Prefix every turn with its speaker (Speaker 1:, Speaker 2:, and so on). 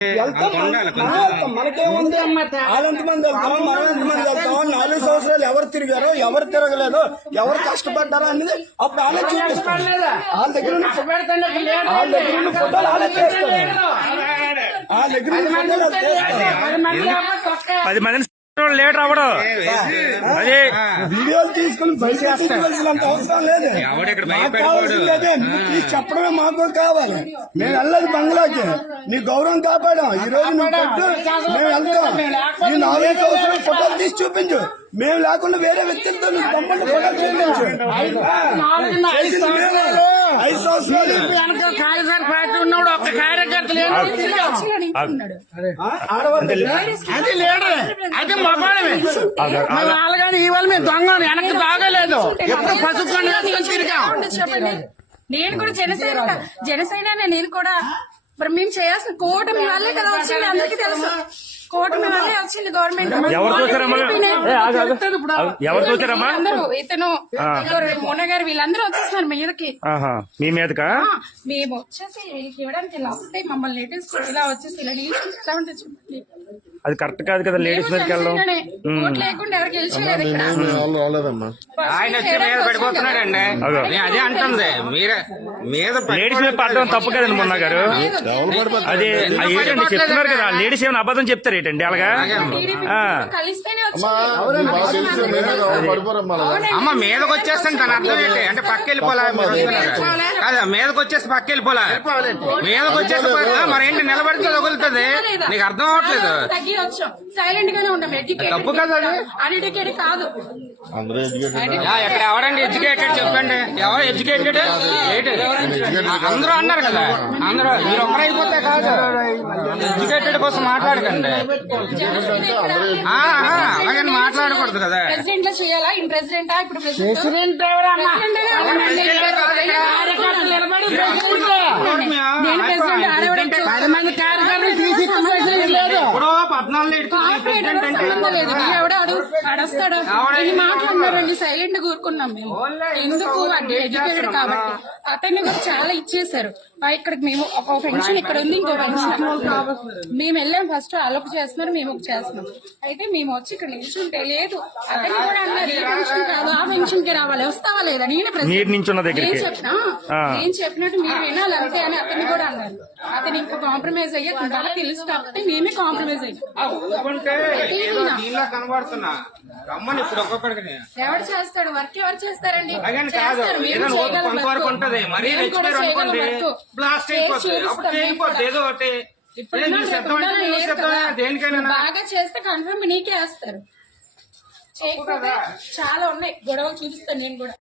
Speaker 1: మనకేముంది? వాళ్ళు ఎంతమంది వెళ్తాం, మనం ఎంతమంది వెళ్తాం, 4 సంవత్సరాలు ఎవరు తిరిగారో ఎవరు తిరగలేదు, ఎవరు కష్టపడ్డారో అనేది అప్పుడు వాళ్ళే చూపిస్తాం. వాళ్ళ దగ్గర ఉన్న ఫోటోలు వాళ్ళే చేస్తారు. వాళ్ళ దగ్గర ఉన్న ఫోటోలు
Speaker 2: చేస్తారు. 10 మందిని లీటర్ అవ్వడు. అదే
Speaker 1: వీడియోలు తీసుకుని బయటవలసినంత అవసరం లేదు. మాకు కావాల్సిందే తీసి చెప్పడమే మాకు కావాలి. మేము వెళ్ళదు బంగ్లాకి, నీ గౌరవం కాపాడాం. ఈ రోజు నువ్వు పెట్టు, మేము వెళ్తాం. ఈ 4 సంవత్సరాలు ఫోటోలు తీసి చూపించు. మేము లేకుండా వేరే వ్యక్తులతో నువ్వు తప్పకుండా ఫోటోలు చూపించు. 5 సంవత్సరాలు
Speaker 3: ఉన్నాడు ఒక్క కార్యకర్త లేడు. అది లేడు, అది మగవాళ్ళమే. వాళ్ళగాని ఇవాళ మేము దొంగ వెనక్కి తాగలేదు. ఎప్పుడు పసుపు తిరిగాం.
Speaker 4: నేను కూడా జనసేన నేను కూడా మరి మేము చేయాల్సిన కూటమి వల్లే కదా వచ్చింది. అందరికీ తెలుసు కూటమి వల్లే వచ్చింది గవర్నమెంట్.
Speaker 2: ఎవరు చూసారమ్మా?
Speaker 4: అందరూ ఇతను మోన గారు వీళ్ళందరూ వచ్చేస్తున్నారు మీదకి.
Speaker 2: మీ మీదకా?
Speaker 4: మేము వచ్చేసి వీళ్ళకి ఇవ్వడానికి ఇలా వస్తాయి. మమ్మల్ని లేటెస్ట్ ఇలా వచ్చేసి ఇలా ఎలా ఉంటుంది చెప్పండి.
Speaker 2: అది కరెక్ట్ కాదు కదా లేడీస్ మీదకి వెళ్ళడం.
Speaker 4: లేకుండా ఎవరికి గెలిచలేదు ఇక్కడ.
Speaker 3: ఆయన వచ్చి మీద పడిపోతున్నాడండి. అదే అంటుంది మీరే మీద
Speaker 2: లేడీస్ మీద పడడం తప్పు కదండి మొన్న గారు. అది ఏంటండి చెప్తున్నారు కదా, లేడీస్ ఏమైనా అబద్ధం చెప్తారు ఏంటండి అలాగా?
Speaker 4: కలిస్తేనే
Speaker 3: అమ్మ మీదకి వచ్చేస్తాను తన అర్థం ఏంటి అంటే పక్క వెళ్ళిపోలే కదా, మీదకి వచ్చేసి పక్క వెళ్ళిపోలే. మీదకి వచ్చేసి మరేంటి నిలబడితే తగులుతుంది. నీకు అర్థం అవ్వట్లేదు.
Speaker 4: సైలెంట్ గానే ఉంటాం.
Speaker 3: తప్పు కదా,
Speaker 4: అన్ఎడ్యుకేటెడ్ కాదు.
Speaker 3: ఎక్కడ ఎవరండి ఎడ్యుకేటెడ్ చెప్పండి. ఎవరు ఎడ్యుకేటెడ్? అందరూ అన్నారు కదా, అందరూ మీరు ఒక్కరైపోతే కాదు. ఎడ్యుకేటెడ్ కోసం మాట్లాడకండి, అలాగే మాట్లాడకూడదు కదా.
Speaker 4: ప్రెసిడెంట్ లో చేయాలా? ఇన్ ప్రెసిడెంటా? ఇప్పుడు
Speaker 3: ప్రెసిడెంట్
Speaker 4: మాట్లాడినారండి. సైలెంట్ కూరుకున్నాం మేము. ఎందుకు అంటే ఎడ్యుకేటెడ్ కాబట్టి అతన్ని కూడా చాలా ఇచ్చేసారు. ఇక్కడికి మేము ఒక పెన్షన్ ఇక్కడ ఉంది, ఇంకో పెన్షన్ మేము వెళ్ళాం. ఫస్ట్ అలోపు చేస్తున్నారు, మేము ఒక చేస్తున్నాం. అయితే మేము వచ్చి ఇక్కడ నిల్చుంటే లేదు. అతన్ని కూడా అన్నారు ఈ పెన్షన్ కాదు ఆ పెన్షన్ కి రావాలి, వస్తావా లేదా? నేను చెప్పినట్టు మీరు వినాలి అంతే అని అతన్ని కూడా అన్నారు. అతను ఇంకా కాంప్రమైజ్ అయ్యే వాళ్ళకి తెలుసు కాబట్టి మేమే కాంప్రమైజ్ అయ్యాం. ఎవరు చేస్తాడు వర్క్? ఎవరు చేస్తారండి? బాగా చేస్తే కన్ఫర్మ్ నీకే వేస్తారు. చేయకపోతే చాలా ఉన్నాయి గొడవలు చూపిస్తాను నేను కూడా.